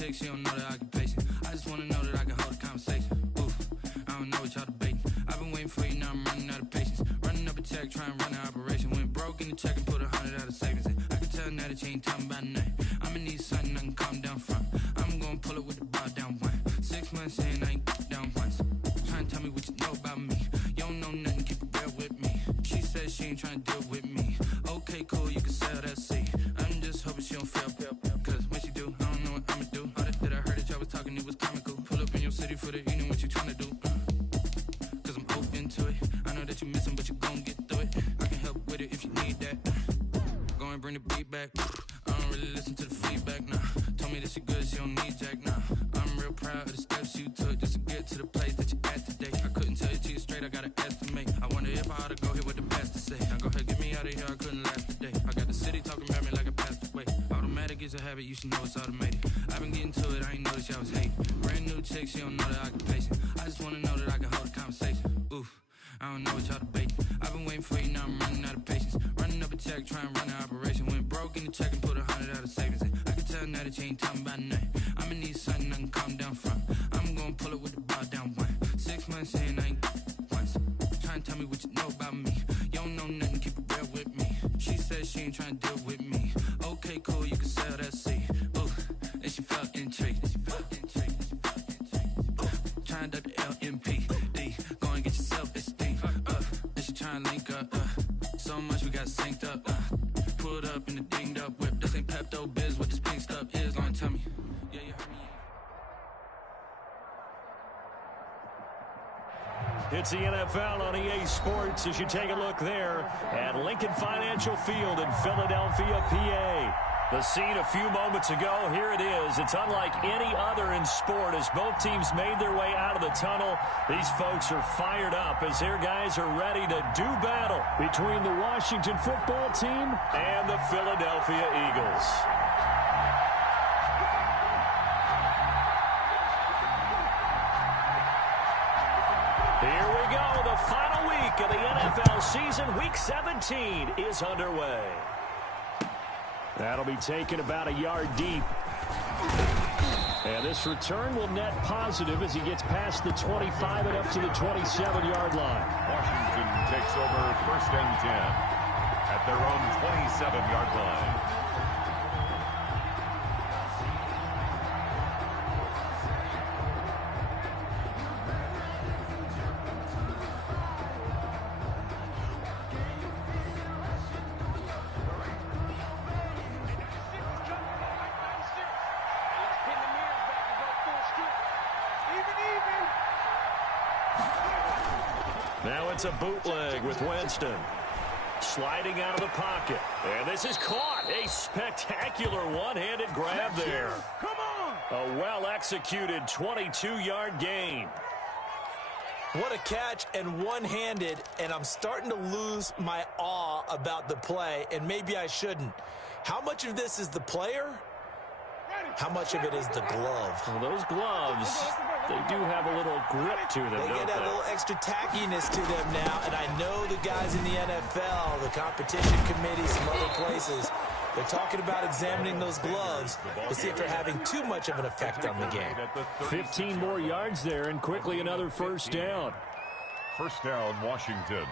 chick, she don't know the occupation. I just wanna know that I can hold a conversation. Oof, I don't know what y'all debating. I've been waiting for you, now I'm running out of patience. Running up a check, trying to run an operation. Went broke in the check and put 100 out of savings in. I can tell now that you ain't talking about nothing. I'ma need something I can calm down from. I'm gonna pull it with the bar down one. 6 months in, I ain't down once. Trying to tell me what you know about me. You don't know nothing, keep it real with me. She said she ain't trying to deal with me. Okay, cool, you can sell that seed. I'm just hoping she don't fail. Cause when she do, I don't know what I'ma do. All that I heard that y'all was talking, it was comical. Pull up in your city for the evening, what you trying to do? Cause I'm open to it. I know that you missing, but you gon' get through it. I can help with it if you need that. Go and bring the beat back. I don't really listen to the feedback, nah. Told me that she good, she don't need jack, nah. I'm real proud of the steps you took just to get to the place that you're at today. I couldn't tell it to you straight, I gotta estimate. I wonder if I ought to go here with the pastor say. Now go ahead, get me out of here, I couldn't last today. I got the city talking about me like I passed away. Automatic is a habit, you should know it's automated. I've been getting to it, I ain't noticed y'all was hating. Brand new chick, she don't know the occupation. I just wanna know that I can hold a conversation. Oof, I don't know what y'all debating. I've been waiting for you, now I'm running out of patience. Running up a check, trying to run an operation. Went broke in the check and put 100 out of savings in. I can tell now that you ain't talking about nothing. I'ma need something I can calm down from. I'm gonna pull it with the bar down one. 6 months in, I ain't once. Trying to tell me what you know about me. You don't know nothing, keep it real with me. She said she ain't trying to deal with me. Okay, cool, you can sell that seed. Ooh, and she felt intrigued. Trying to the LMPD. Go and get your self-esteem. And she trying to link up. So much we got synced up. Pulled up in the dinged up whip. This ain't Pepto-Biz, what this pink stuff is. Gonna tell me. Yeah, you heard me. It's the NFL on EA Sports as you take a look there at Lincoln Financial Field in Philadelphia, PA. The scene a few moments ago, here it is. It's unlike any other in sport as both teams made their way out of the tunnel. These folks are fired up as their guys are ready to do battle between the Washington football team and the Philadelphia Eagles. Here we go. The final week of the NFL season. Week 17 is underway. That'll be taken about a yard deep. And this return will net positive as he gets past the 25 and up to the 27-yard line. Washington takes over 1st and 10 at their own 27-yard line. Now it's a bootleg with Winston. Sliding out of the pocket. And this is caught. A spectacular one-handed grab there. Come on! A well-executed 22-yard gain. What a catch and one-handed, and I'm starting to lose my awe about the play, and maybe I shouldn't. How much of this is the player? How much of it is the glove? Well, those gloves, they do have a little grip to them, They get that little extra tackiness to them now, and I know the guys in the NFL, the competition committee, some other places, they're talking about examining those gloves to see if they're having too much of an effect on the game. 15 more yards there, and quickly another first down. First down, Washington.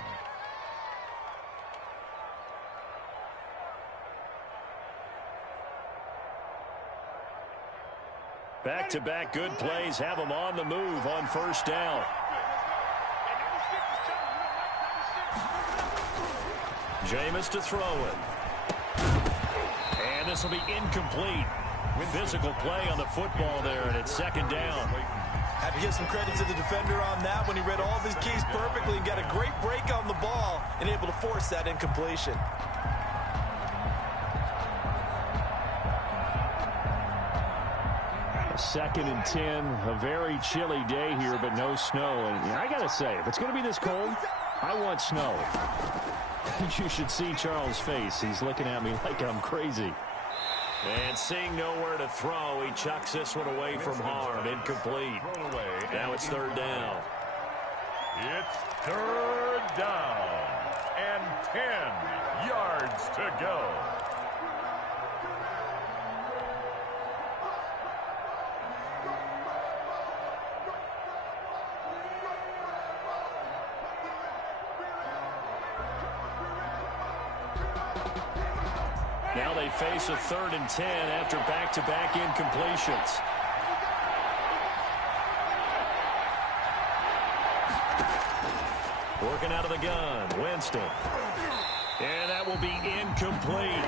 Back-to-back good plays have them on the move on first down. Jameis to throw it. And this will be incomplete. Physical play on the football there, and it's second down. Have to give some credit to the defender on that when he read all of his keys perfectly and got a great break on the ball and able to force that incompletion. Second and 10, a very chilly day here, but no snow. And I got to say, if it's going to be this cold, I want snow. You should see Charles' face. He's looking at me like I'm crazy. And seeing nowhere to throw, he chucks this one away from harm. Incomplete. Now it's third down. It's third down and 10 yards to go. Now they face a 3rd and 10 after back-to-back incompletions. Working out of the gun, Winston. And that will be incomplete.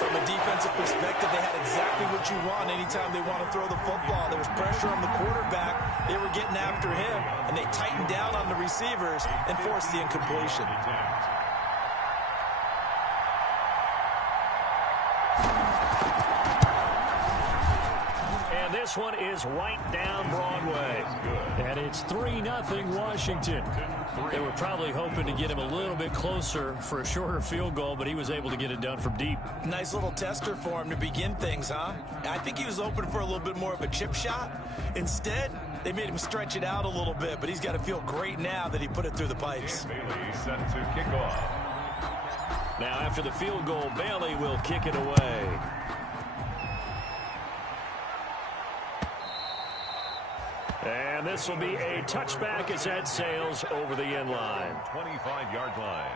From a defensive perspective, they had exactly what you want anytime they want to throw the football. There was pressure on the quarterback. They were getting after him, and they tightened down on the receivers and forced the incompletion. And this one is right down Broadway. And it's 3-0 Washington. They were probably hoping to get him a little bit closer for a shorter field goal, but he was able to get it done from deep. Nice little tester for him to begin things, huh? I think he was open for a little bit more of a chip shot. Instead, they made him stretch it out a little bit, but he's got to feel great now that he put it through the pipes. Bailey set to kick off. Now after the field goal, Bailey will kick it away. And this will be a touchback as that sails over the end line. 25-yard line.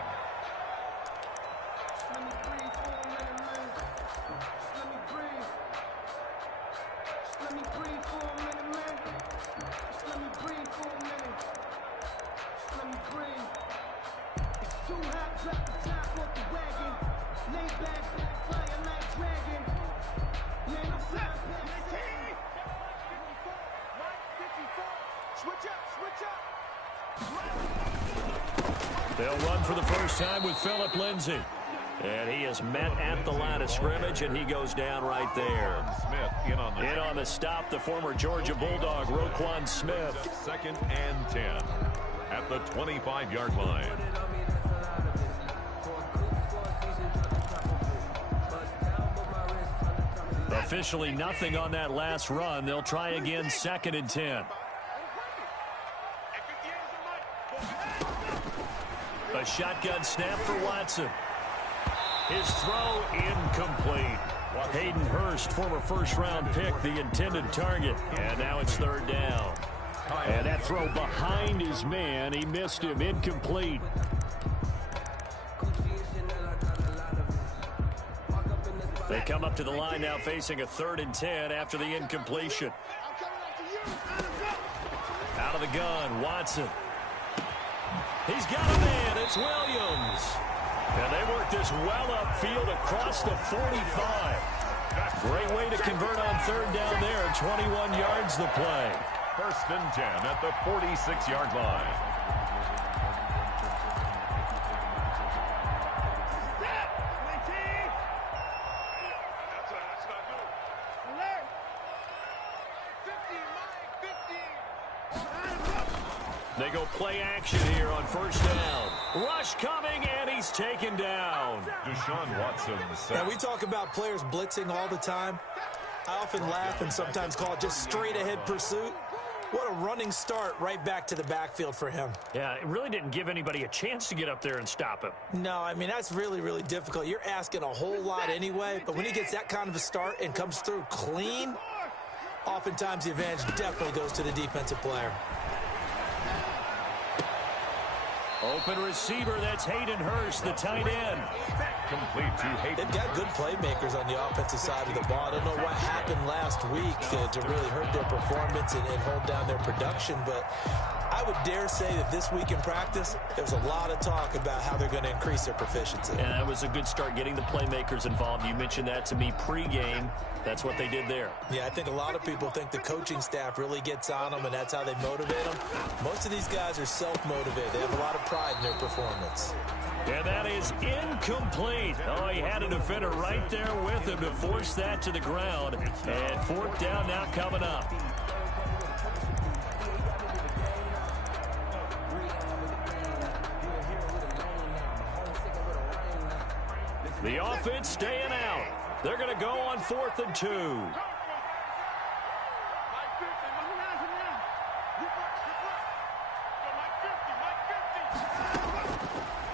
They'll run for the first time with Phillip Lindsay. And he is met at the line of scrimmage, and he goes down right there. Smith in on the stop, the former Georgia Bulldog, Roquan Smith. 2nd and 10 at the 25-yard line. Officially nothing on that last run. They'll try again 2nd and 10. A shotgun snap for Watson. His throw incomplete. Hayden Hurst, former first-round pick, the intended target. And now it's 3rd down. And that throw behind his man. He missed him. Incomplete. They come up to the line now facing a 3rd and 10 after the incompletion. Out of the gun, Watson. He's got a man. It's Williams. And they work this well upfield across the 45. Great way to convert on 3rd down there. 21 yards the play. 1st and 10 at the 46-yard line. They go play action here on 1st down. Rush coming, and he's taken down. Deshaun Watson. Now, we talk about players blitzing all the time. I often laugh and sometimes call it just straight-ahead pursuit. What a running start right back to the backfield for him. Yeah, it really didn't give anybody a chance to get up there and stop him. No, I mean, that's really, really difficult. You're asking a whole lot anyway, but when he gets that kind of a start and comes through clean, oftentimes the advantage definitely goes to the defensive player. Open receiver, that's Hayden Hurst, the tight end. Complete to Hayden. They've got good playmakers on the offensive side of the ball. I don't know what happened last week to really hurt their performance and hold down their production, but I would dare say that this week in practice, there was a lot of talk about how they're going to increase their proficiency. And that was a good start getting the playmakers involved. You mentioned that to me pregame. That's what they did there. Yeah, I think a lot of people think the coaching staff really gets on them, and that's how they motivate them. Most of these guys are self-motivated. They have a lot of pride in their performance. And that is incomplete. Oh, he had a defender right there with him to force that to the ground. And 4th down now coming up. The offense staying out. They're going to go on 4th and 2.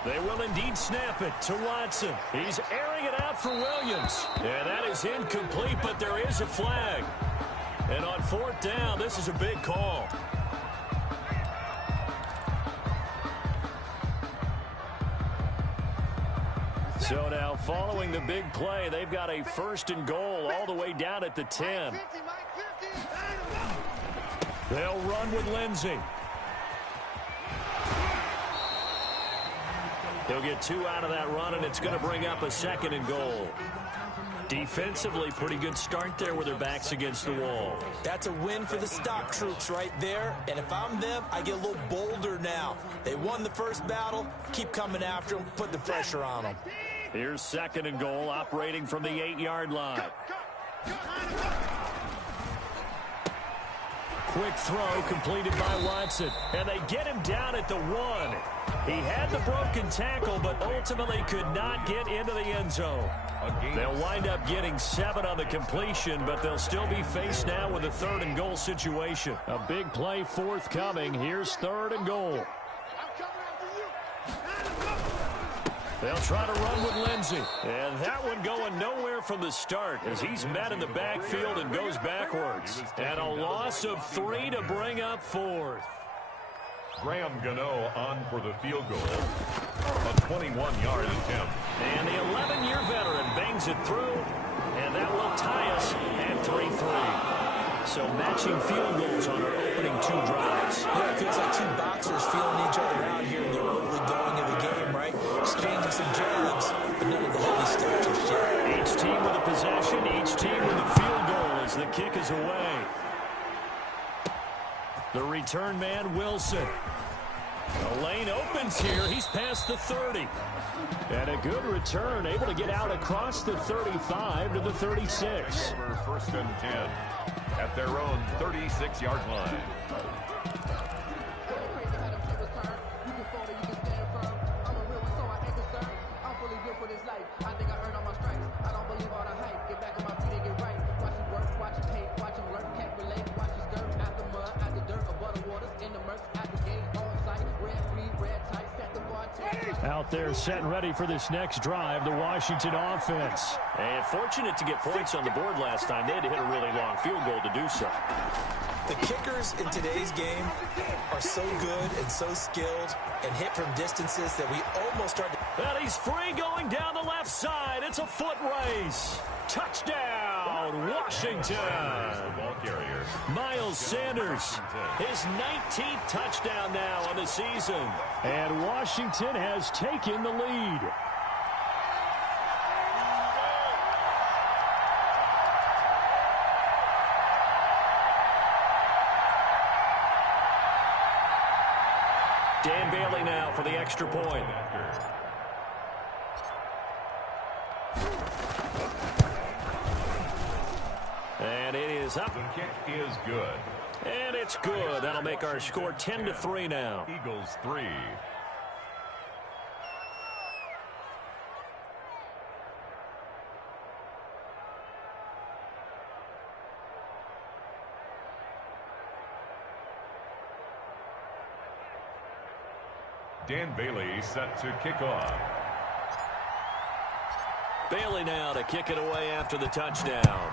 They will indeed snap it to Watson. He's airing it out for Williams. And that is incomplete, but there is a flag. And on 4th down, this is a big call. So now following the big play, they've got a 1st and goal all the way down at the 10. They'll run with Lindsey. He'll get 2 out of that run, and it's going to bring up a 2nd and goal. Defensively, pretty good start there with their backs against the wall. That's a win for the stock troops right there. And if I'm them, I get a little bolder now. They won the first battle. Keep coming after them. Put the pressure on them. Here's 2nd and goal, operating from the 8-yard line. Quick throw completed by Watson. And they get him down at the 1. He had the broken tackle, but ultimately could not get into the end zone. They'll wind up getting 7 on the completion, but they'll still be faced now with a 3rd and goal situation. A big play forthcoming. Here's 3rd and goal. They'll try to run with Lindsey. And that one going nowhere from the start as he's met in the backfield and goes backwards. And a loss of 3 to bring up 4th. Graham Gano on for the field goal. A 21-yard attempt. And the 11-year veteran bangs it through. And that will tie us at 3-3. So matching field goals on our opening 2 drives. Yeah, it feels like 2 boxers feeling each other out here in the early going of the game, right? Exchanging some jabs, but none of the heavy stuff just yet. Each team with a possession, each team with a field goal as the kick is away. The return man, Wilson. The lane opens here. He's past the 30. And a good return, able to get out across the 35 to the 36. 1st and 10 at their own 36-yard line. Out there set and ready for this next drive, the Washington offense. And fortunate to get points on the board last time. They had to hit a really long field goal to do so. The kickers in today's game are so good and so skilled and hit from distances that we almost start to... And he's free going down the left side. It's a foot race. Touchdown, Washington. Miles Sanders, his 19th touchdown now on the season. And Washington has taken the lead. Dan Bailey now for the extra point. And it is up. The kick is good. And it's good. That'll make our score 10-3 now. Eagles 3. Dan Bailey set to kick off. Bailey now to kick it away after the touchdown.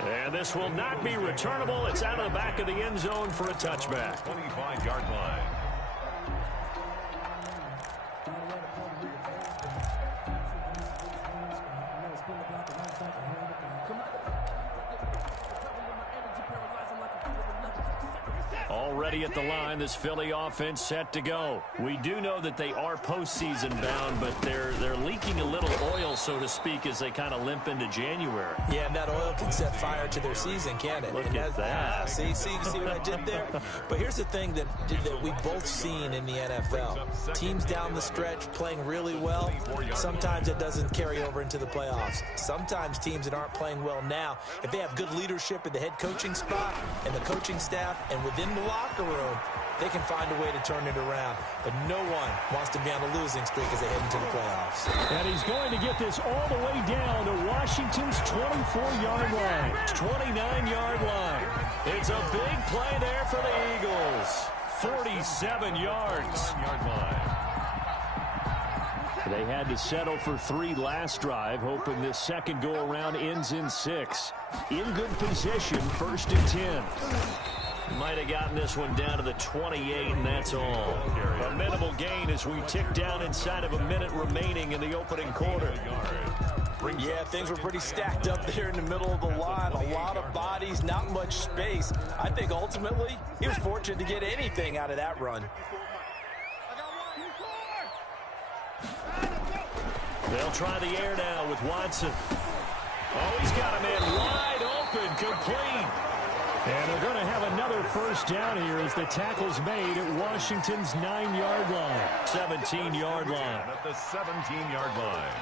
And this will not be returnable. It's out of the back of the end zone for a touchback. 25-yard line. Already at the line, this Philly offense set to go. We do know that they are postseason bound, but they're leaking a little oil, so to speak, as they kind of limp into January. Yeah, and that oil can set fire to their season, can't it? Look at that. See what I did there? But here's the thing that we've both seen in the NFL. Teams down the stretch playing really well, sometimes it doesn't carry over into the playoffs. Sometimes teams that aren't playing well now, if they have good leadership in the head coaching spot and the coaching staff and within the locker room, they can find a way to turn it around. But no one wants to be on a losing streak as they head into the playoffs. And he's going to get this all the way down to Washington's 24-yard line. 29-yard line. It's a big play there for the Eagles. 47 yards. They had to settle for 3 last drive, hoping this second go-around ends in 6. In good position, 1st and 10. Might have gotten this one down to the 28, and that's all. A minimal gain as we tick down inside of a minute remaining in the opening quarter. Yeah, things were pretty stacked up there in the middle of the line. A lot of bodies, not much space. I think ultimately he was fortunate to get anything out of that run. They'll try the air now with Watson. Oh, he's got a man wide open, complete. And they're going to have another first down here as the tackle's made at Washington's 9-yard line. 17-yard line. At the 17-yard line.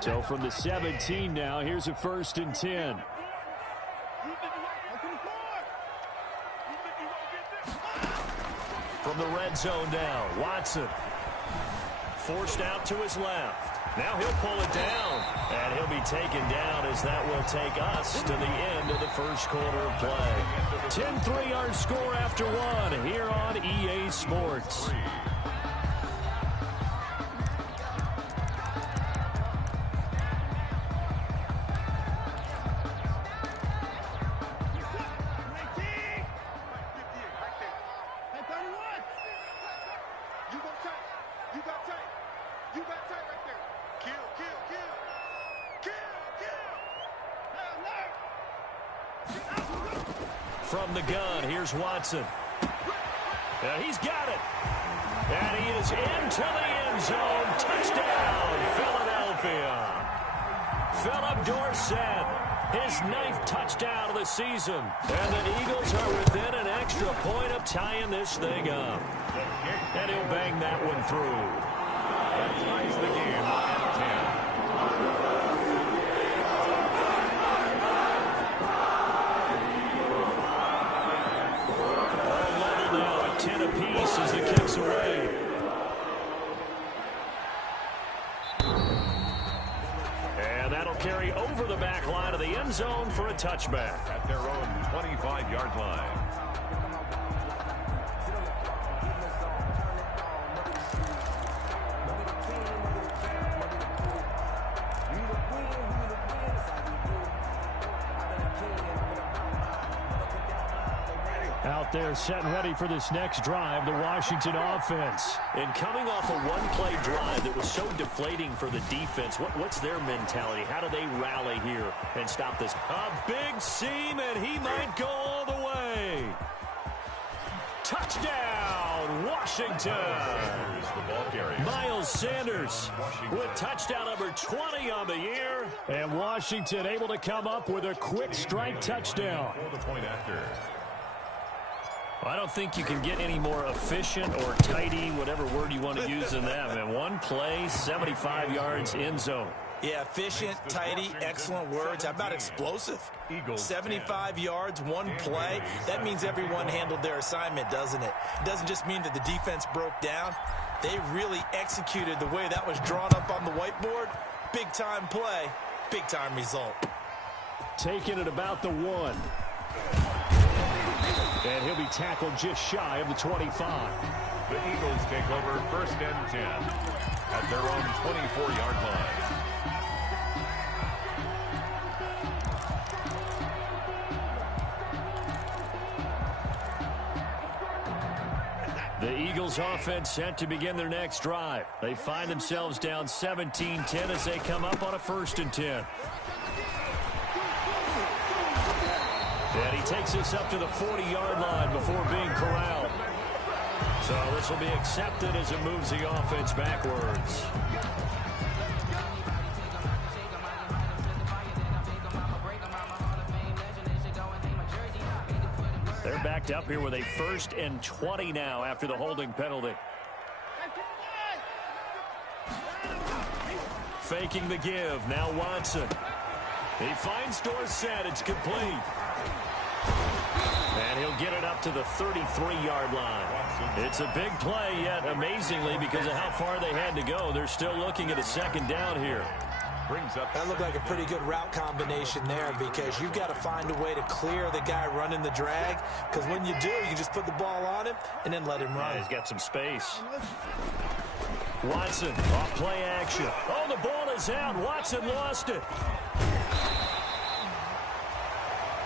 So from the 17 now, here's a 1st and 10. From the red zone now, Watson. Forced out to his left. Now he'll pull it down, and he'll be taken down as that will take us to the end of the first quarter of play. 10-3 our score after one here on EA Sports. From the gun, here's Watson. And he's got it. And he is into the end zone. Touchdown, Philadelphia. Philip Dorsett, his 9th touchdown of the season. And the Eagles are within an extra point of tying this thing up. And he'll bang that one through. That ties the game at 10. As the kick's away. And that'll carry over the back line of the end zone for a touchback. At their own 25-yard line. Out there set and ready for this next drive, the Washington offense. And coming off a one-play drive that was so deflating for the defense, what's their mentality? How do they rally here and stop this? A big seam, and he might go all the way. Touchdown, Washington. Miles Sanders with touchdown number 20 on the year. And Washington able to come up with a quick strike touchdown. The point after. I don't think you can get any more efficient or tidy, whatever word you want to use in that. Man, one play, 75 yards, end zone. Yeah, efficient, tidy, excellent words. How about explosive? 75 yards, one play. That means everyone handled their assignment, doesn't it? It doesn't just mean that the defense broke down. They really executed the way that was drawn up on the whiteboard. Big-time play, big-time result. Taking it about the 1. And he'll be tackled just shy of the 25. The Eagles take over 1st and 10 at their own 24-yard line. The Eagles offense set to begin their next drive. They find themselves down 17-10 as they come up on a 1st and 10. And he takes this up to the 40-yard line before being corralled. So this will be accepted as it moves the offense backwards. They're backed up here with a 1st and 20 now after the holding penalty. Faking the give. Now Watson. He finds Dorsett. It's complete. And he'll get it up to the 33-yard line. It's a big play, yet amazingly, because of how far they had to go, they're still looking at a 2nd down here. brings up. That looked like a pretty good route combination there because you've got to find a way to clear the guy running the drag, because when you do, you just put the ball on him and then let him run. Yeah, he's got some space. Watson off play action. Oh, the ball is out. Watson lost it.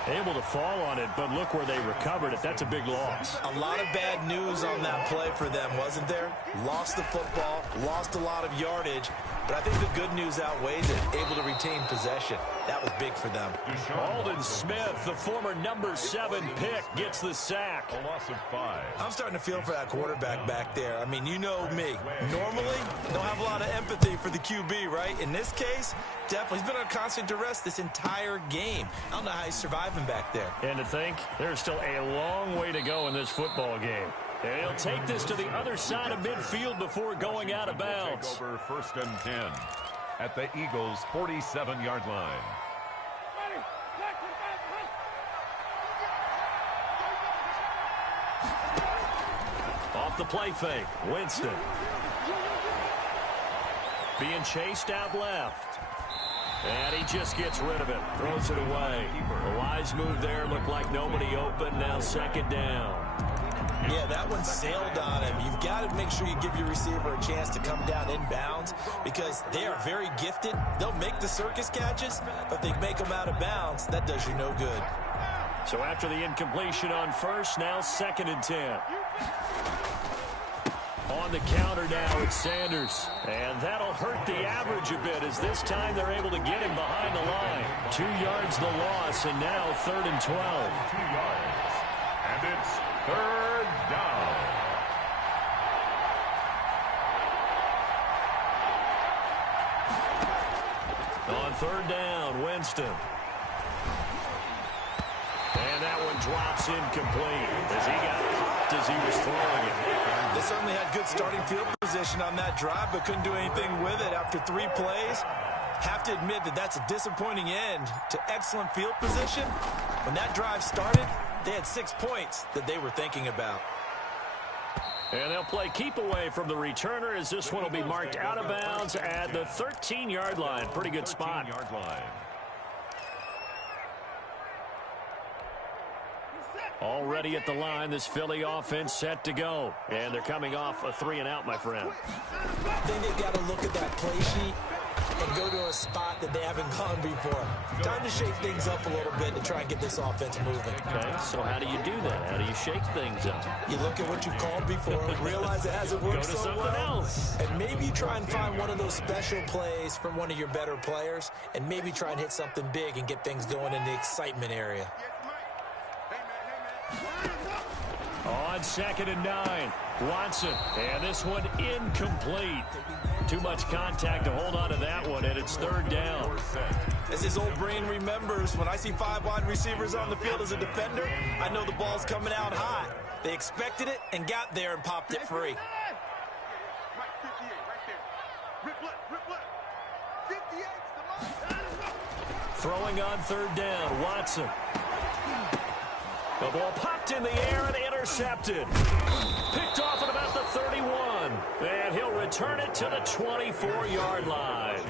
Able to fall on it, but look where they recovered it. That's a big loss. A lot of bad news on that play for them, wasn't there? Lost the football, lost a lot of yardage, but I think the good news outweighs it. Able to retain possession. That was big for them. Aldon Smith, the former number 7 pick, gets the sack. A loss of 5. I'm starting to feel for that quarterback back there. I mean, you know me. Normally, don't have a lot of empathy for the QB, right? In this case, definitely. He's been on constant duress this entire game. I don't know how he's surviving back there. And to think, there's still a long way to go in this football game. And he'll take this to the other side of midfield before going out of bounds. Take over 1st and 10 at the Eagles' 47-yard line. Off the play fake, Winston. Being chased out left. And he just gets rid of it. Throws it away. A wise move there. Looked like nobody open. Now 2nd down. Yeah, that one sailed on him. You've got to make sure you give your receiver a chance to come down inbounds because they are very gifted. They'll make the circus catches, but they make them out of bounds. That does you no good. So after the incompletion on 1st, now 2nd and 10. On the counter now, it's Sanders. And that'll hurt the average a bit as this time they're able to get him behind the line. 2 yards the loss, and now 3rd and 12. 2 yards. And it's 3rd down. On 3rd down, Winston. And that one drops incomplete as he got popped as he was throwing it. They certainly had good starting field position on that drive, but couldn't do anything with it after 3 plays. Have to admit that that's a disappointing end to excellent field position. When that drive started, they had 6 points that they were thinking about. And they'll play keep away from the returner as this one will be marked out of bounds at the 13-yard line. Pretty good spot. 13-yard line. Already at the line, this Philly offense set to go. And they're coming off a 3-and-out, my friend. I think they've got to look at that play sheet and go to a spot that they haven't gone before. Time to shake things up a little bit to try and get this offense moving. Okay, so how do you do that? How do you shake things up? You look at what you called before, realize it hasn't worked so well. Go to something else. And maybe you try and find one of those special plays from one of your better players, and maybe try and hit something big and get things going in the excitement area. On 2nd and 9, Watson, and this one incomplete. Too much contact to hold on to that one, and it's 3rd down. As his old brain remembers, when I see 5 wide receivers on the field as a defender, I know the ball's coming out hot. They expected it and got there and popped it free. Throwing on 3rd down, Watson. The ball popped in the air and intercepted. Picked off at about the 31. And he'll return it to the 24-yard line.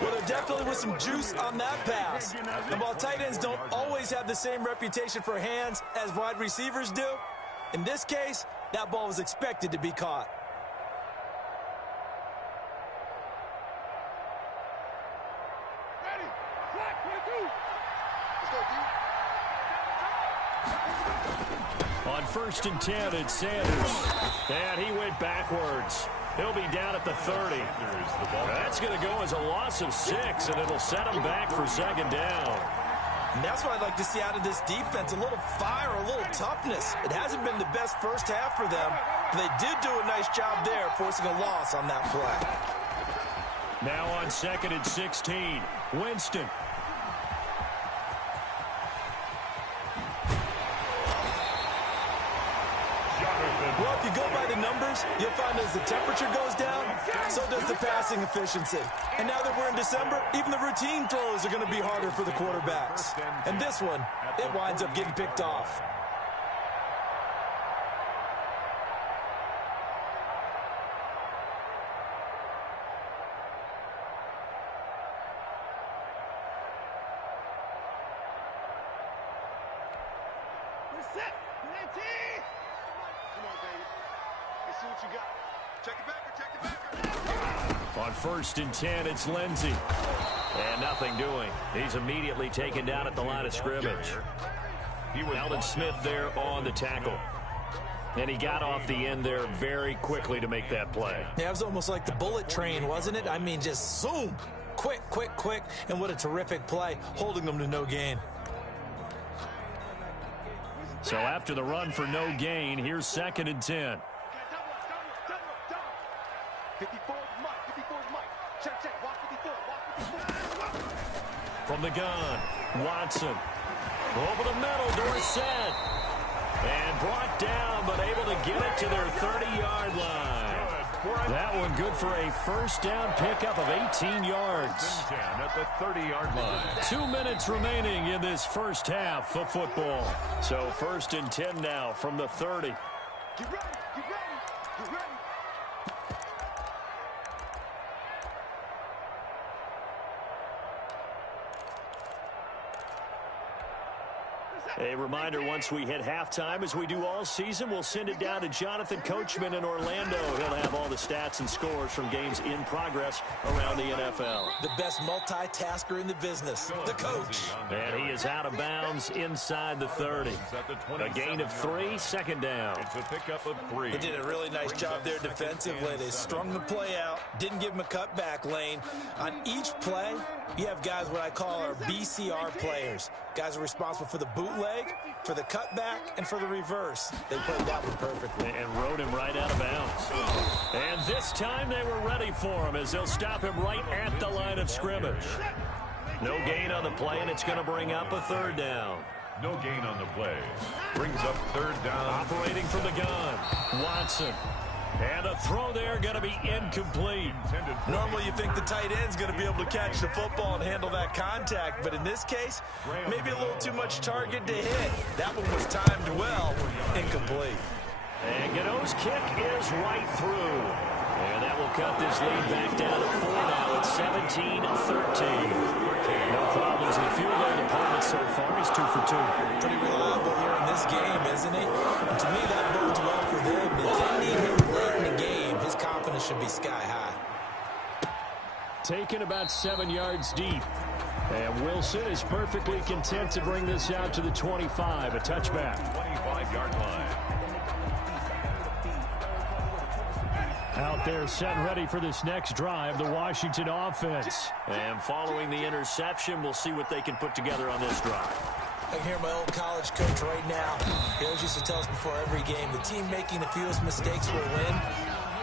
Well, there definitely was some juice on that pass. And while tight ends don't always have the same reputation for hands as wide receivers do, in this case, that ball was expected to be caught. On 1st and 10, it's Sanders. And he went backwards. He'll be down at the 30. That's going to go as a loss of 6, and it'll set him back for 2nd down. And that's what I'd like to see out of this defense, a little fire, a little toughness. It hasn't been the best first half for them, but they did do a nice job there, forcing a loss on that play. Now on 2nd and 16, Winston. Well, if you go by the numbers, you'll find as the temperature goes down, so does the passing efficiency. And now that we're in December, even the routine throws are going to be harder for the quarterbacks. And this one, it winds up getting picked off. On 1st and 10, it's Lindsey. And nothing doing. He's immediately taken down at the line of scrimmage. Alden Smith there on the tackle. And he got off the end there very quickly to make that play. Yeah, it was almost like the bullet train, wasn't it? I mean, just zoom. Quick, quick, quick. And what a terrific play, holding them to no gain. So after the run for no gain, here's 2nd and 10. 54 Mike, 54 Mike. Check, walk 54, walk 54. From the gun, Watson. Over the middle, Dorsett. And brought down, but able to get it to their 30-yard line. That one good for a 1st down pickup of 18 yards. 10 at the 30-yard line. 2 minutes remaining in this first half of football. So 1st and 10 now from the 30. Get ready, get ready, get ready. A reminder, once we hit halftime, as we do all season, we'll send it down to Jonathan Coachman in Orlando. He'll have all the stats and scores from games in progress around the NFL. The best multitasker in the business, the coach. And he is out of bounds inside the 30. A gain of 3, 2nd down. It's a pickup of 3. They did a really nice job there defensively. They strung the play out, didn't give him a cutback lane. On each play, you have guys what I call our BCR players. Guys are responsible for the bootleg, for the cutback, and for the reverse. They played that one perfectly. And rode him right out of bounds. And this time they were ready for him as they'll stop him right at the line of scrimmage. No gain on the play, and it's going to bring up a 3rd down. No gain on the play. Brings up 3rd down. Operating from the gun, Watson. And a throw there going to be incomplete. Normally you think the tight end's going to be able to catch the football and handle that contact, but in this case, maybe a little too much target to hit. That one was timed well, incomplete. And Gano's kick is right through. And that will cut this lead back down to 4 now at 17-13. No problems in the field goal department so far. He's 2 for 2. Pretty reliable here in this game, isn't he? And to me, that bodes well for them. If they need him late in the game, his confidence should be sky high. Taken about 7 yards deep. And Wilson is perfectly content to bring this out to the 25, a touchback. 25-yard line. Out there set and ready for this next drive, the Washington offense. And following the interception, we'll see what they can put together on this drive. I can hear my old college coach right now. He always used to tell us before every game, the team making the fewest mistakes will win.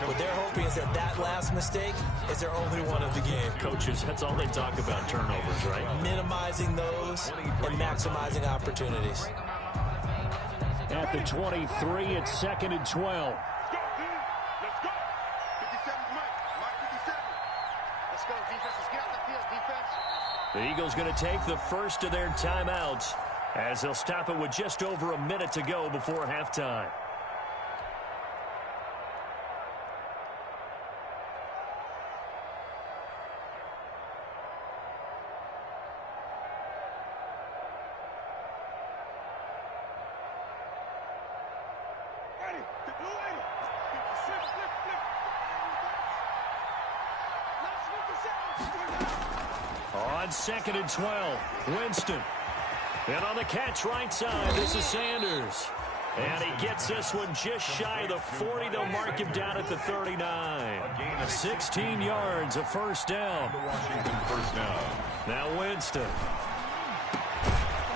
What they're hoping is that last mistake is their only one of the game. Coaches, that's all they talk about, turnovers, right? Minimizing those and maximizing opportunities. At the 23, it's 2nd and 12. The Eagles going to take the first of their timeouts as they'll stop it with just over a minute to go before halftime. On 2nd and 12, Winston. And on the catch right side, this is Sanders. And he gets this one just shy of the 40. They'll mark him down at the 39. 16 yards, a 1st down. Washington 1st down. Now Winston.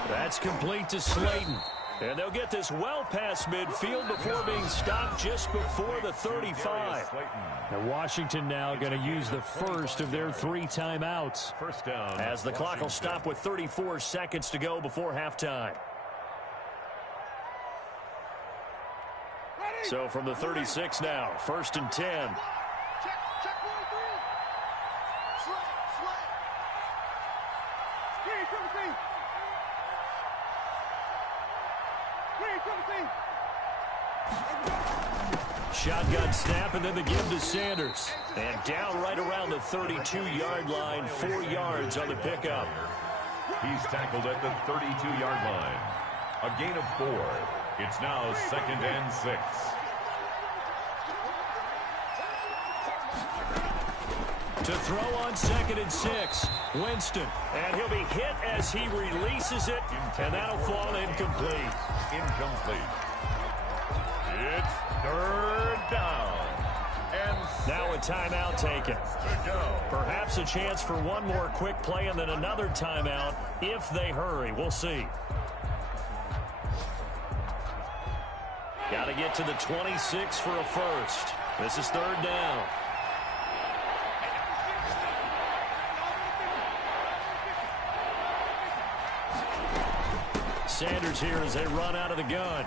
That's complete to Slayton. And they'll get this well past midfield before being stopped just before the 35. And Washington now going to use the first of their 3 timeouts. 1st down. As the clock will stop with 34 seconds to go before halftime. So from the 36 now, 1st and 10. Check 43. Slay. Screen, Shotgun snap, and then the give to Sanders. And down right around the 32-yard line, 4 yards on the pickup. He's tackled at the 32-yard line. A gain of 4. It's now 2nd and 6. To throw on 2nd and 6, Winston. And he'll be hit as he releases it, and that'll fall incomplete. Incomplete. It's 3rd down. And now a timeout taken. Perhaps a chance for one more quick play and then another timeout if they hurry. We'll see. Got to get to the 26 for a first. This is 3rd down. Sanders here as they run out of the gun.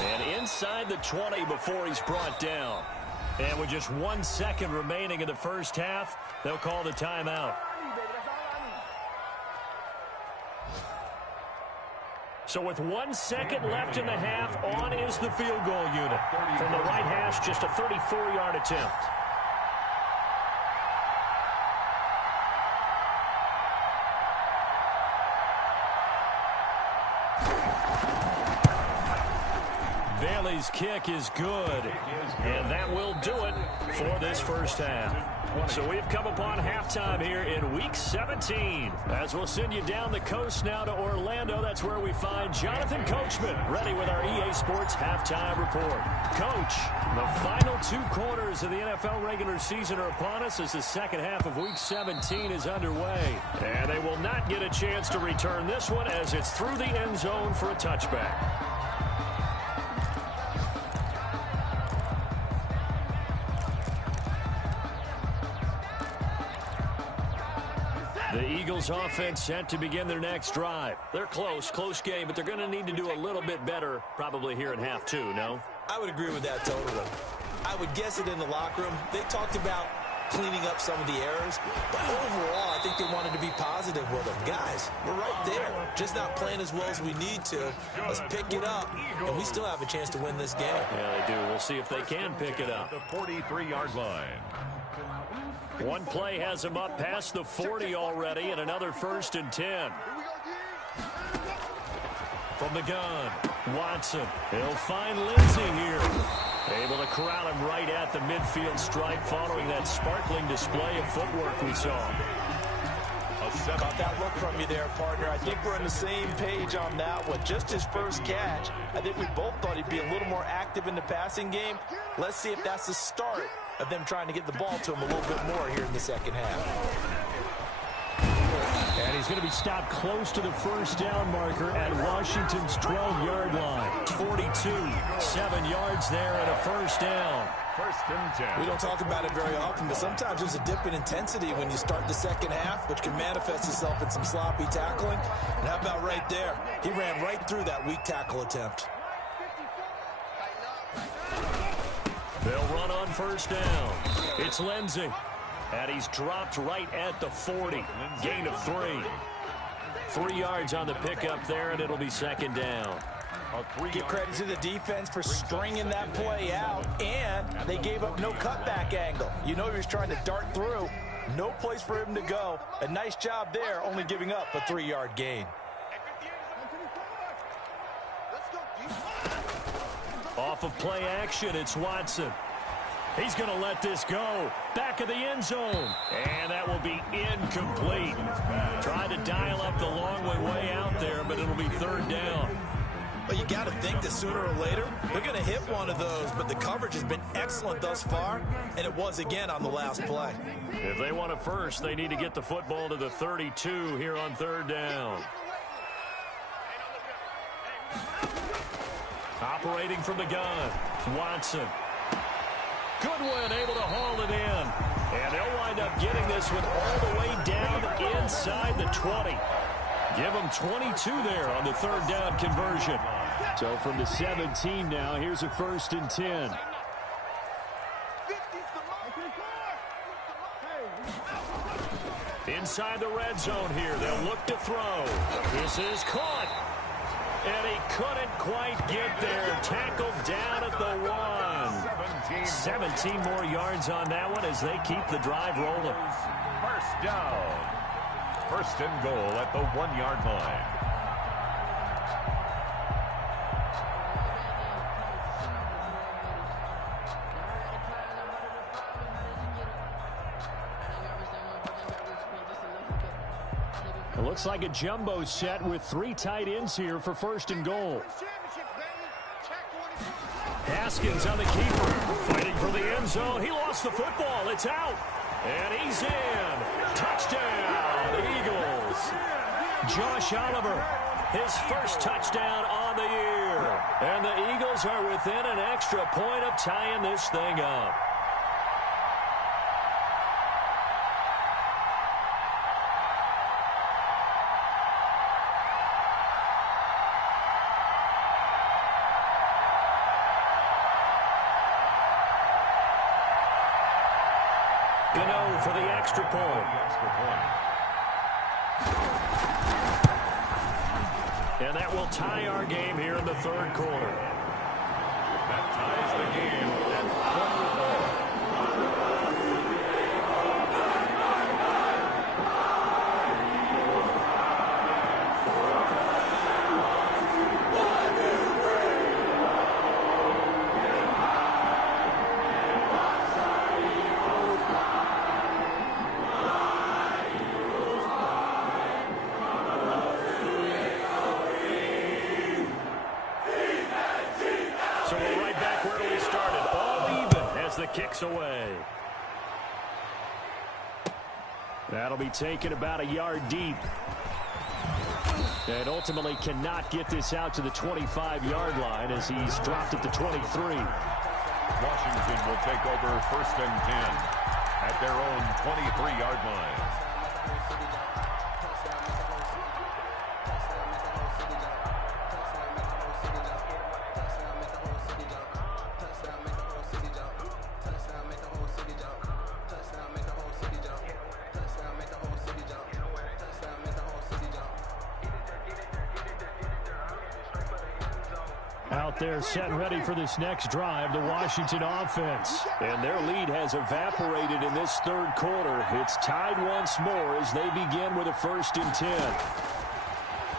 And inside the 20 before he's brought down. And with just 1 second remaining in the first half, they'll call the timeout. So with 1 second left in the half, on is the field goal unit. From the right hash, just a 34-yard attempt. Bailey's kick is good, and that will do it for this first half. So we've come upon halftime here in Week 17. As we'll send you down the coast now to Orlando, that's where we find Jonathan Coachman ready with our EA Sports Halftime Report. Coach, the final 2 quarters of the NFL regular season are upon us as the second half of Week 17 is underway. And they will not get a chance to return this one as it's through the end zone for a touchback. The Eagles offense set to begin their next drive. They're close game, but they're going to need to do a little bit better probably here in half 2, no? I would agree with that totally. I would guess it in the locker room. They talked about cleaning up some of the errors, but overall I think they wanted to be positive with them. Guys, we're right there. Just not playing as well as we need to. Let's pick it up, and we still have a chance to win this game. Yeah, they do. We'll see if they can pick it up. The 43-yard line. One play has him up past the 40 already, and another 1st and 10. From the gun, Watson. He'll find Lindsey here. Able to corral him right at the midfield stripe following that sparkling display of footwork we saw. Caught that look from you there, partner. I think we're on the same page on that one. Just his first catch. I think we both thought he'd be a little more active in the passing game. Let's see if that's the start of them trying to get the ball to him a little bit more here in the second half. And he's going to be stopped close to the first down marker at Washington's 12-yard line. 42, 7 yards there and a first down. 1st and 10. We don't talk about it very often, but sometimes there's a dip in intensity when you start the second half, which can manifest itself in some sloppy tackling. And how about right there? He ran right through that weak tackle attempt. They'll run on first down. It's Lindsey. And he's dropped right at the 40. Gain of 3. 3 yards on the pickup there, and it'll be 2nd down. Give credit to the defense for stringing that play out, and they gave up no cutback angle. You know he was trying to dart through. No place for him to go. A nice job there, only giving up a 3-yard gain. Off of play action, it's Watson. He's going to let this go. Back of the end zone. And that will be incomplete. Tried to dial up the long way out there, but it'll be 3rd down. But you got to think that sooner or later, they're going to hit one of those. But the coverage has been excellent thus far, and it was again on the last play. If they want a first, they need to get the football to the 32 here on 3rd down. Operating from the gun, Watson. Goodwin able to haul it in. And they'll wind up getting this one all the way down inside the 20. Give them 22 there on the 3rd down conversion. So from the 17 now, here's a 1st and 10. Inside the red zone here, they'll look to throw. This is caught. And he couldn't quite get there. Tackled down at the 1. 17 more yards on that one as they keep the drive rolling. First down. 1st and goal at the 1-yard line. It looks like a jumbo set with 3 tight ends here for 1st and goal. Haskins on the keeper, fighting for the end zone. He lost the football. It's out. And he's in. Touchdown, Eagles. Josh Oliver, his first touchdown on the year. And the Eagles are within an extra point of tying this thing up. Gano for the extra point. And that will tie our game here in the 3rd quarter. That ties the game at 24. Kicks away. That'll be taken about a yard deep. And ultimately cannot get this out to the 25-yard line as he's dropped at the 23. Washington will take over 1st and 10 at their own 23-yard line. Out there set and ready for this next drive, the Washington offense. And their lead has evaporated in this 3rd quarter. It's tied once more as they begin with a 1st and 10.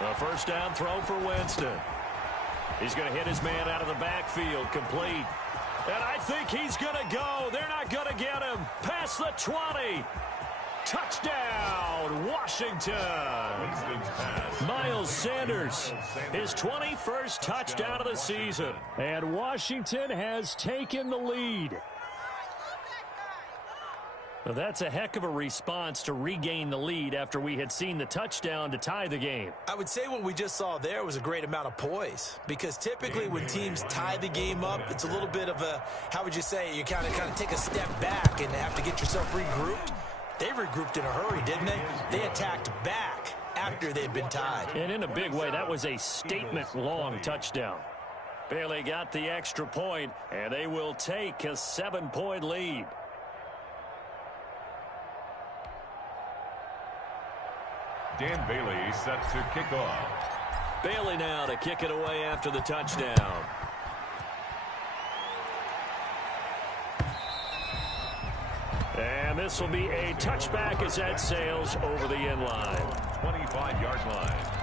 A first down throw for Winston. He's going to hit his man out of the backfield, complete. And I think he's going to go. They're not going to get him. Past the 20. Touchdown, Washington. Miles Sanders, his 21st touchdown of the season. And Washington has taken the lead. Well, that's a heck of a response to regain the lead after we had seen the touchdown to tie the game. I would say what we just saw there was a great amount of poise, because typically when teams tie the game up, it's a little bit of a, how would you say, you kind of take a step back and have to get yourself regrouped. They regrouped in a hurry, didn't they? They attacked back after they'd been tied. And in a big way, that was a statement-long touchdown. Bailey got the extra point, and they will take a 7-point lead. Dan Bailey set to kick off. Bailey now to kick it away after the touchdown. And this will be a touchback as that sails over the end line. 25-yard line.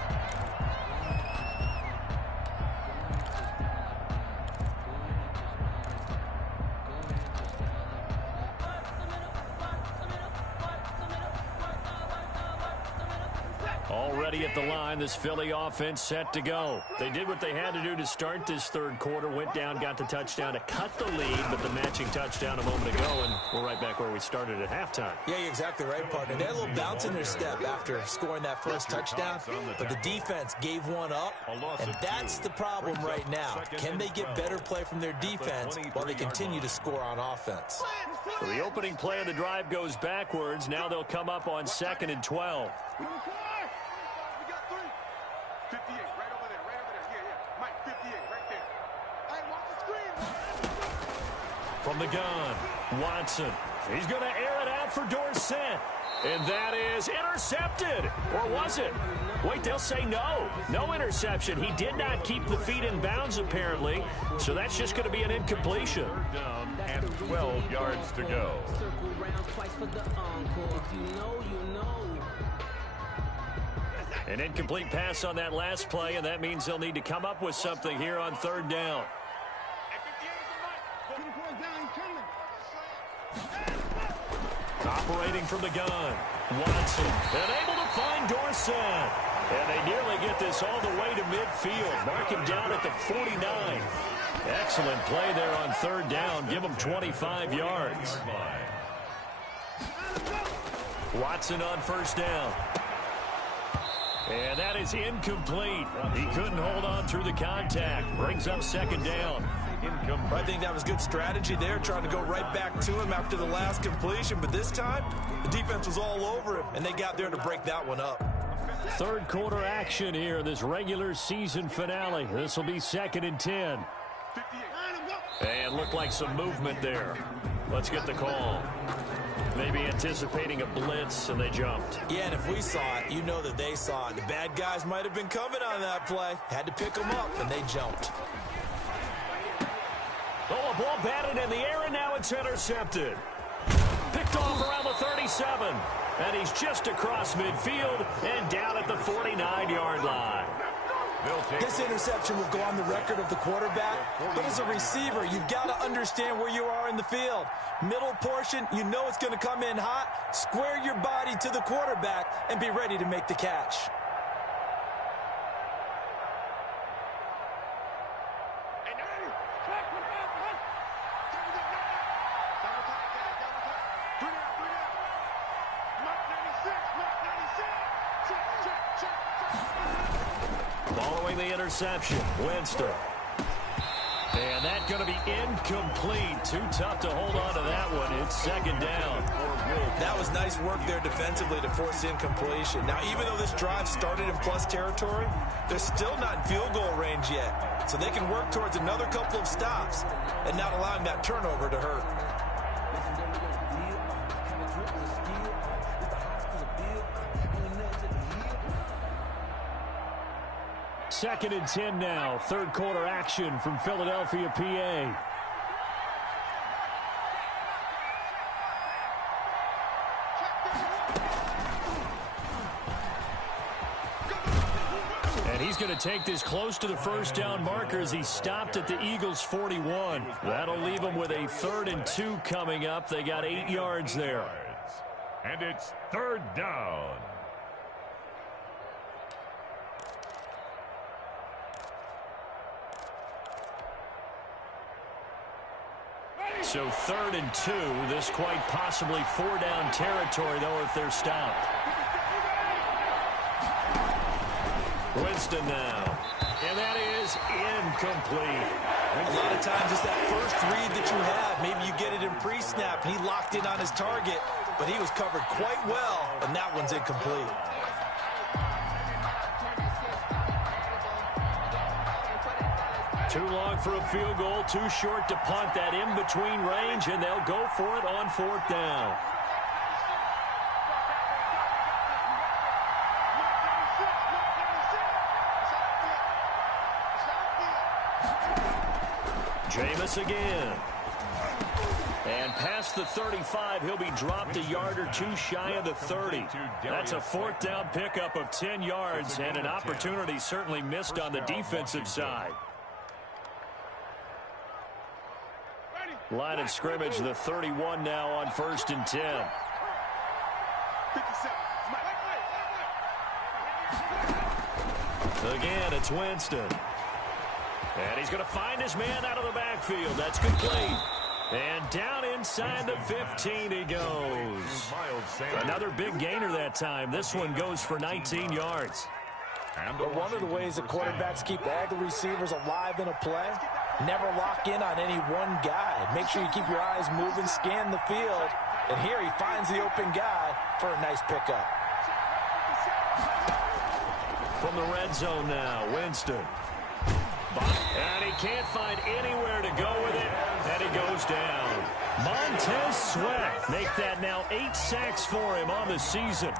Already at the line, this Philly offense set to go. They did what they had to do to start this 3rd quarter, went down, got the touchdown to cut the lead, but the matching touchdown a moment ago, and we're right back where we started at halftime. Yeah, you're exactly right, partner. They had a little bounce in their step after scoring that first touchdown, but the defense gave one up, and that's the problem right now. Can they get better play from their defense while they continue to score on offense? So the opening play of the drive goes backwards. Now they'll come up on 2nd and 12. 58, right over there, yeah. Mike, 58, right there. Hey, watch the screen. From the gun, Watson. He's going to air it out for Dorsett. And that is intercepted. Or was it? Wait, they'll say no. No interception. He did not keep the feet in bounds, apparently. So that's just going to be an incompletion. Down and 12 yards to go. An incomplete pass on that last play, and that means they'll need to come up with something here on 3rd down. Operating from the gun, Watson, and able to find Dorsett. And they nearly get this all the way to midfield. Mark him down at the 49. Excellent play there on third down. Give him 25 yards. Watson on first down. And that is incomplete. He couldn't hold on through the contact. Brings up second down. I think that was good strategy there, trying to go right back to him after the last completion. But this time, the defense was all over him, and they got there to break that one up. Third quarter action here, this regular season finale. This will be 2nd and 10. And looked like some movement there. Let's get the call. Maybe anticipating a blitz, and they jumped. Yeah, and if we saw it, you know that they saw it. The bad guys might have been coming on that play. Had to pick them up, and they jumped. Oh, a ball batted in the air, and now it's intercepted. Picked off around the 37. And he's just across midfield and down at the 49-yard line. This interception will go on the record of the quarterback, but as a receiver, you've got to understand where you are in the field. Middle portion, you know it's going to come in hot. Square your body to the quarterback and be ready to make the catch. Following the interception, Winston. And that's going to be incomplete. Too tough to hold on to that one. It's second down. That was nice work there defensively to force incompletion. Now, even though this drive started in plus territory, they're still not in field goal range yet. So they can work towards another couple of stops and not allowing that turnover to hurt. Second and 10 now. Third quarter action from Philadelphia, PA. And he's going to take this close to the first down marker as he stopped at the Eagles' 41. That'll leave him with a 3rd and 2 coming up. They got 8 yards there. And it's third down. So 3rd and 2. This quite possibly 4-down territory, though, if they're stopped. Winston now. And that is incomplete. A lot of times it's that first read that you have. Maybe you get it in pre-snap, and he locked in on his target, but he was covered quite well, and that one's incomplete. Too long for a field goal, too short to punt. That in-between range, and they'll go for it on 4th down. Jameis again. And past the 35, he'll be dropped a yard or two shy of the 30. That's a 4th down pickup of 10 yards, and an opportunity certainly missed on the defensive side. Line of scrimmage, the 31 now on 1st and 10. Again, it's Winston. And he's going to find his man out of the backfield. That's complete. And down inside the 15 he goes. Another big gainer that time. This one goes for 19 yards. But one of the ways the quarterbacks keep all the receivers alive in a play, never lock in on any one guy. Make sure you keep your eyes moving, scan the field. And here he finds the open guy for a nice pickup. From the red zone now, Winston. And he can't find anywhere to go with it, and he goes down. Montez Sweat make that now 8 sacks for him on the season.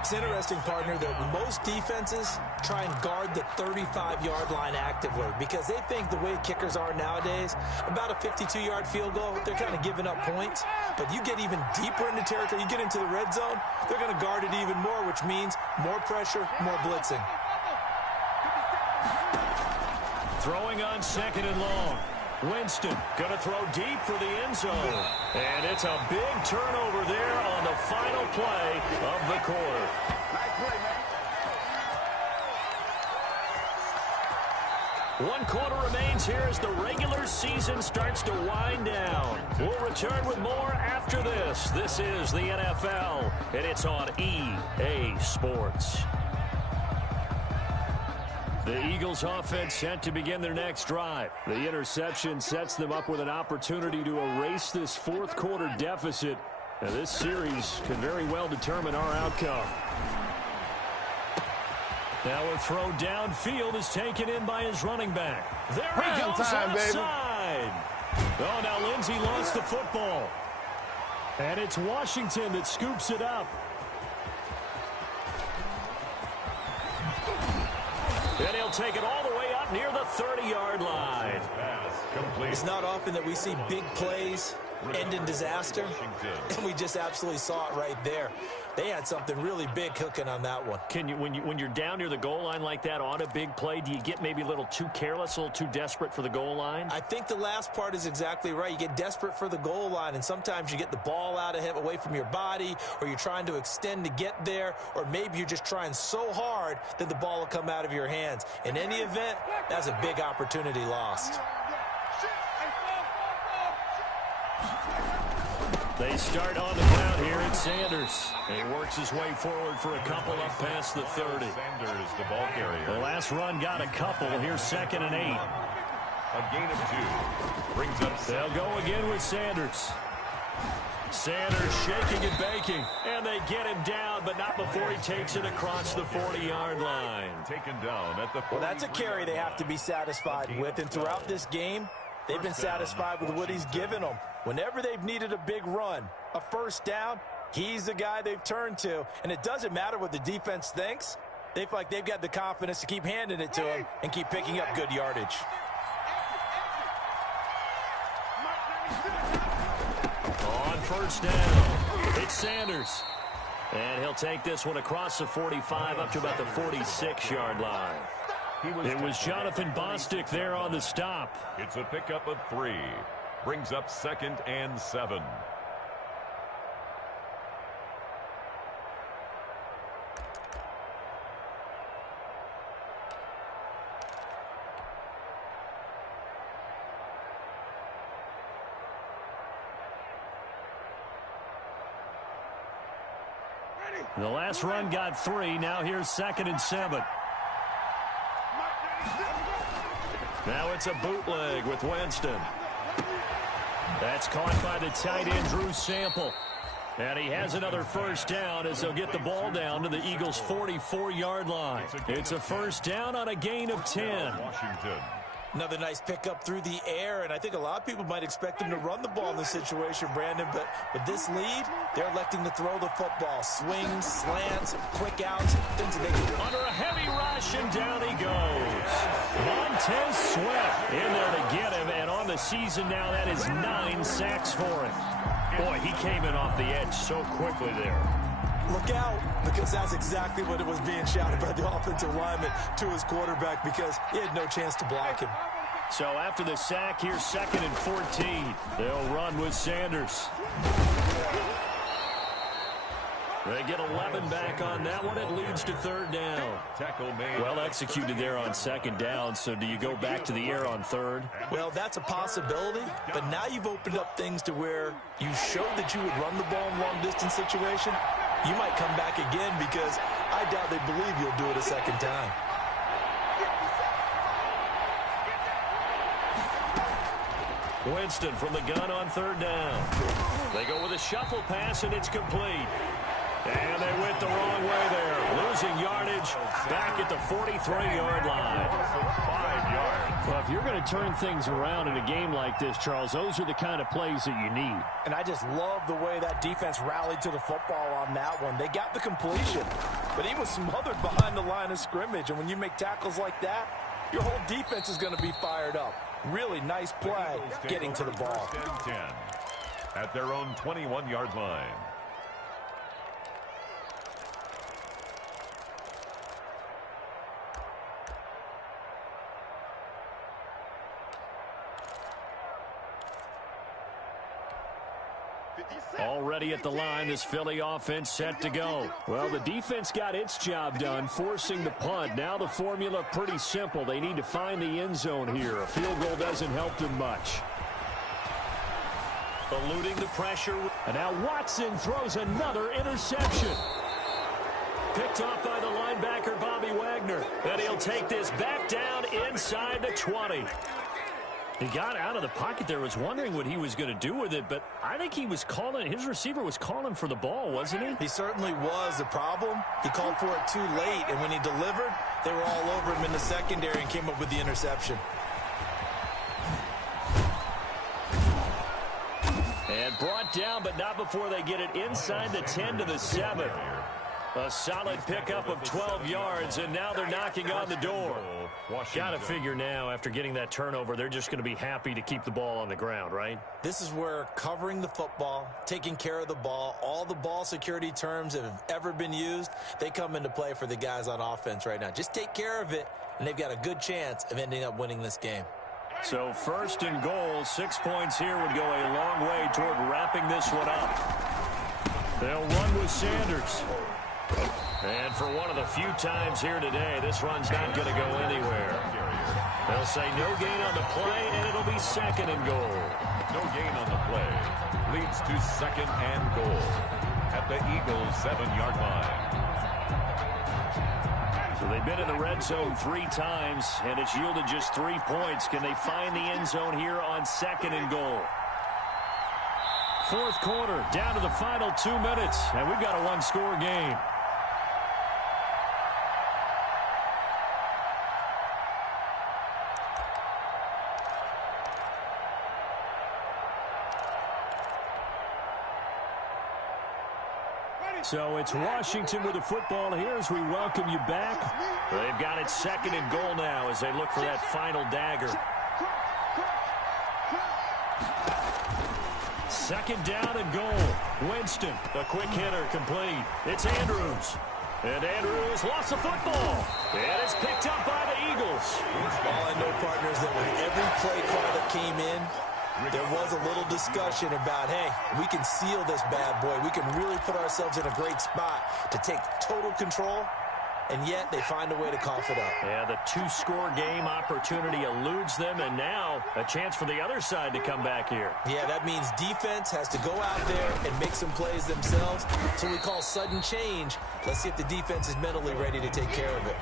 It's interesting, partner, that most defenses try and guard the 35-yard line actively because they think the way kickers are nowadays, about a 52-yard field goal, they're kind of giving up points. But you get even deeper into territory, you get into the red zone, they're going to guard it even more, which means more pressure, more blitzing. Throwing on 2nd and long. Winston going to throw deep for the end zone. And it's a big turnover there on the final play of the quarter. One quarter remains here as the regular season starts to wind down. We'll return with more after this. This is the NFL, and it's on EA Sports. The Eagles offense set to begin their next drive. The interception sets them up with an opportunity to erase this fourth quarter deficit. Now, this series could very well determine our outcome. Now a throw downfield is taken in by his running back. There he goes outside. Oh, now Lindsey lost the football. And it's Washington that scoops it up. And he'll take it all the way up near the 30-yard line. It's not often that we see big plays end in disaster, and we just absolutely saw it right there. They had something really big cooking on that one. Can you, when you're down near the goal line like that on a big play, do you get maybe a little too careless, a little too desperate for the goal line? I think the last part is exactly right. You get desperate for the goal line, and sometimes you get the ball out of him, away from your body, or you're trying to extend to get there, or maybe you're just trying so hard that the ball will come out of your hands. In any event, that's a big opportunity lost. They start on the ground here at Sanders. He works his way forward for a couple up past the 30. Sanders, the ball carrier. The last run got a couple. Here's 2nd and 8. A gain of 2. Brings up. They'll go again with Sanders. Sanders shaking and baking. And they get him down, but not before he takes it across the 40-yard line. Taken down at the 40. Well, that's a carry they have to be satisfied with. And throughout this game, they've been satisfied with what he's given them. Whenever they've needed a big run, a first down, he's the guy they've turned to. And it doesn't matter what the defense thinks. They feel like they've got the confidence to keep handing it to him and keep picking up good yardage. On first down, it's Sanders. And he'll take this one across the 45 up to about the 46-yard line. It was Jonathan Bostic there on the stop. It's a pickup of 3. Brings up 2nd and 7. The last run got 3. Now here's 2nd and 7. Now it's a bootleg with Winston. That's caught by the tight end, Drew Sample. And he has another first down as they'll get the ball down to the Eagles' 44-yard line. It's a first down on a gain of 10. Washington. Another nice pickup through the air, and I think a lot of people might expect them to run the ball in this situation, Brandon, but with this lead, they're electing to throw the football. Swings, slants, quick outs, things that they can. Under a heavy rush, and down he goes. Montez Sweat in there to get him, and on the season now, that is 9 sacks for him. Boy, he came in off the edge so quickly there. Look out, because that's exactly what it was being shouted by the offensive lineman to his quarterback, because he had no chance to block him. So after the sack, here's 2nd and 14. They'll run with Sanders. They get 11 back on that one. It leads to 3rd down. Tackle made. Well executed there on 2nd down, so do you go back to the air on 3rd? Well, that's a possibility, but now you've opened up things to where you showed that you would run the ball in long-distance situation. You might come back again because I doubt they believe you'll do it a 2nd time. Winston from the gun on 3rd down. They go with a shuffle pass, and it's complete. And they went the wrong way there. Losing yardage back at the 43-yard line. 5 yards. Well, if you're going to turn things around in a game like this, Charles, those are the kind of plays that you need. And I just love the way that defense rallied to the football on that one. They got the completion, but he was smothered behind the line of scrimmage. And when you make tackles like that, your whole defense is going to be fired up. Really nice play getting to the ball. 1st and 10 at their own 21-yard line. Already at the line, this Philly offense set to go. Well, the defense got its job done, forcing the punt. Now the formula pretty simple. They need to find the end zone here. A field goal doesn't help them much. Eluding the pressure. And now Watson throws another interception. Picked off by the linebacker, Bobby Wagner. And he'll take this back down inside the 20. He got out of the pocket there, was wondering what he was going to do with it, but I think he was calling, his receiver was calling for the ball, wasn't he? He certainly was. The problem, he called for it too late, and when he delivered, they were all over him in the secondary and came up with the interception. And brought down, but not before they get it inside the 10 to the 7. A solid pickup of 12 yards, and now they're knocking on the door. Got to figure now, after getting that turnover, they're just going to be happy to keep the ball on the ground, right? This is where covering the football, taking care of the ball, all the ball security terms that have ever been used, they come into play for the guys on offense right now. Just take care of it, and they've got a good chance of ending up winning this game. So first and goal, 6 points here would go a long way toward wrapping this one up. They'll run with Sanders. And for one of the few times here today, this run's not going to go anywhere. They'll say no gain on the play, and it'll be second and goal. No gain on the play. Leads to second and goal at the Eagles' 7-yard line. So they've been in the red zone 3 times, and it's yielded just 3 points. Can they find the end zone here on second and goal? Fourth quarter, down to the final 2 minutes, and we've got a one-score game. So it's Washington with the football here as we welcome you back. They've got it second and goal now as they look for that final dagger. Second down and goal. Winston, a quick hitter, complete. It's Andrews. And Andrews lost the football. And it's picked up by the Eagles. All I know, partners, that with every play call that came in, there was a little discussion about, hey, we can seal this bad boy. We can really put ourselves in a great spot to take total control, and yet they find a way to cough it up. Yeah, the 2-score game opportunity eludes them, and now a chance for the other side to come back here. Yeah, that means defense has to go out there and make some plays themselves. So we call sudden change. Let's see if the defense is mentally ready to take care of it.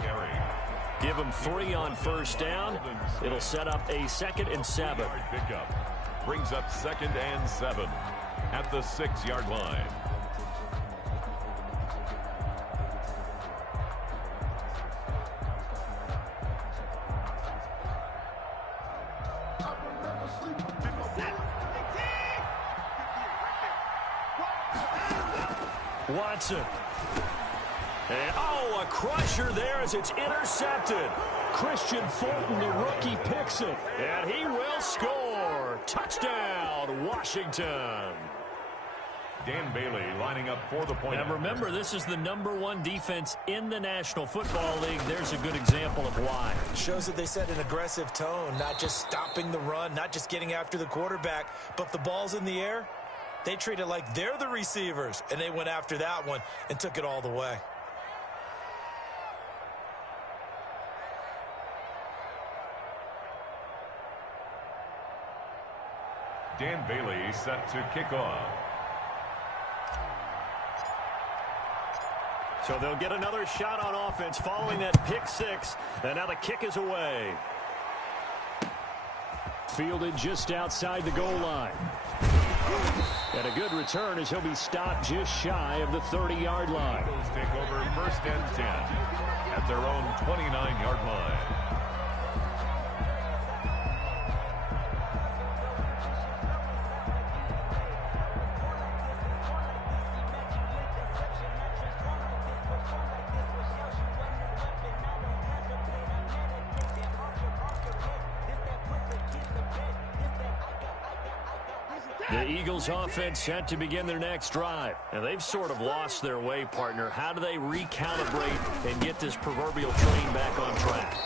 Give them 3 on first down. It'll set up a 2nd and 7. Pickup brings up 2nd and 7 at the 6-yard line. Watson. And, a crusher there as it's intercepted. Christian Fulton, the rookie, picks it. And he will score. Touchdown, Washington. Dan Bailey lining up for the point. And remember, this is the #1 defense in the National Football League. There's a good example of why. Shows that they set an aggressive tone, not just stopping the run, not just getting after the quarterback, but if the ball's in the air, they treat it like they're the receivers, and they went after that one and took it all the way. Dan Bailey set to kick off. So they'll get another shot on offense following that pick 6, and now the kick is away. Fielded just outside the goal line. And a good return as he'll be stopped just shy of the 30-yard line. Eagles take over 1st and 10 at their own 29-yard line. The Eagles offense set to begin their next drive. And they've sort of lost their way, partner. How do they recalibrate and get this proverbial train back on track?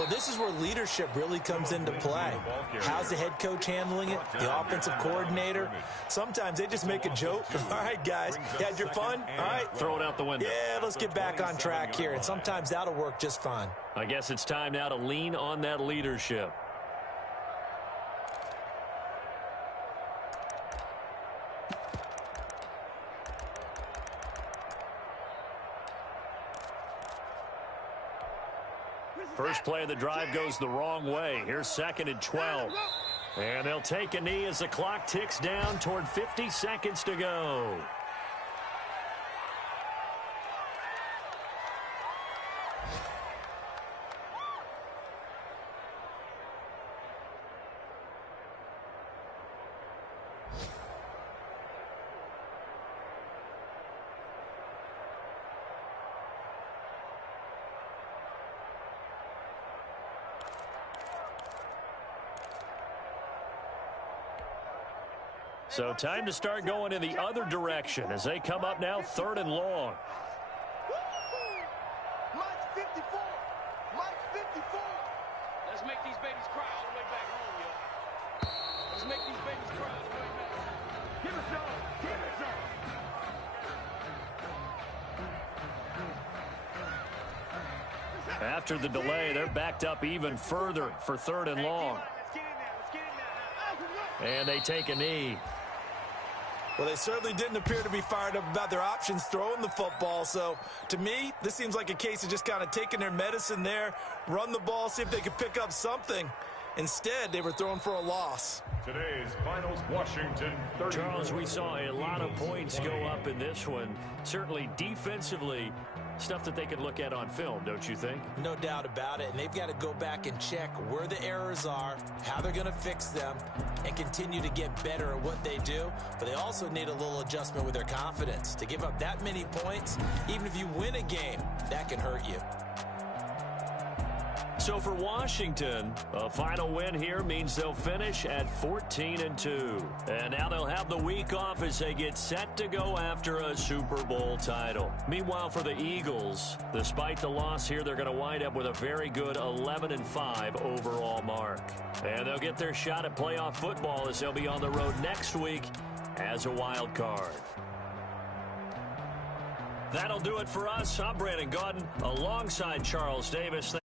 Well, this is where leadership really comes into play. How's the head coach handling it? The offensive coordinator? Sometimes they just make a joke. All right, guys, you had your fun? All right. Throw it out the window. Yeah, let's get back on track here. And sometimes that'll work just fine. I guess it's time now to lean on that leadership. First play of the drive goes the wrong way. Here's 2nd and 12. And they'll take a knee as the clock ticks down toward 50 seconds to go. So time to start going in the other direction as they come up now 3rd and long. Mike's 54. Mike's 54. Let's make these babies cry all the way back home, yo. Let's make these babies cry all the way back. Give us y'all. Give us y'all. After the delay, they're backed up even further for 3rd and long. Let's get in there. Let's get in there. And they take a knee. Well, they certainly didn't appear to be fired up about their options throwing the football. So, to me, this seems like a case of just kind of taking their medicine there, run the ball, see if they could pick up something. Instead, they were throwing for a loss. Today's finals, Washington 30. Charles, we saw a lot of points go up in this one. Certainly defensively, stuff that they could look at on film, don't you think? No doubt about it. And they've got to go back and check where the errors are, how they're going to fix them, and continue to get better at what they do. But they also need a little adjustment with their confidence. To give up that many points, even if you win a game, that can hurt you. So for Washington, a final win here means they'll finish at 14-2. And now they'll have the week off as they get set to go after a Super Bowl title. Meanwhile, for the Eagles, despite the loss here, they're going to wind up with a very good 11-5 overall mark. And they'll get their shot at playoff football as they'll be on the road next week as a wild card. That'll do it for us. I'm Brandon Gaudin alongside Charles Davis.